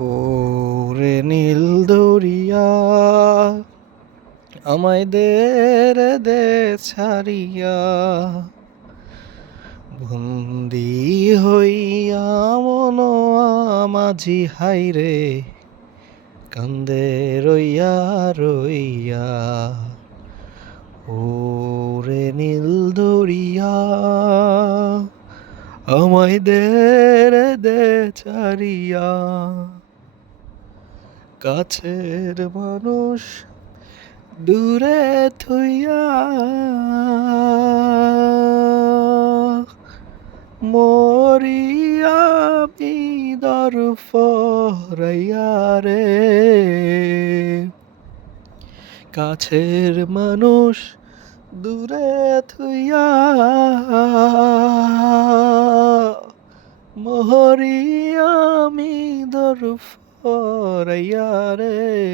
ও রে নীল দরিয়া, আমায় দে রে দে ছাড়িয়া, বন্দি হইয়া মন মাঝি হাইরে কান্দে রইয়া রইয়া ও রে নীল দরিয়া, আমায় দে রে দে ছাড়িয়া। কাছের মানুষ দূরে থইয়া মরিয়া বিদর ফরাইয়া রে। কাছের মানুষ দূরে থইয়া মহরিয়া আমি দর ফরাইয়া রে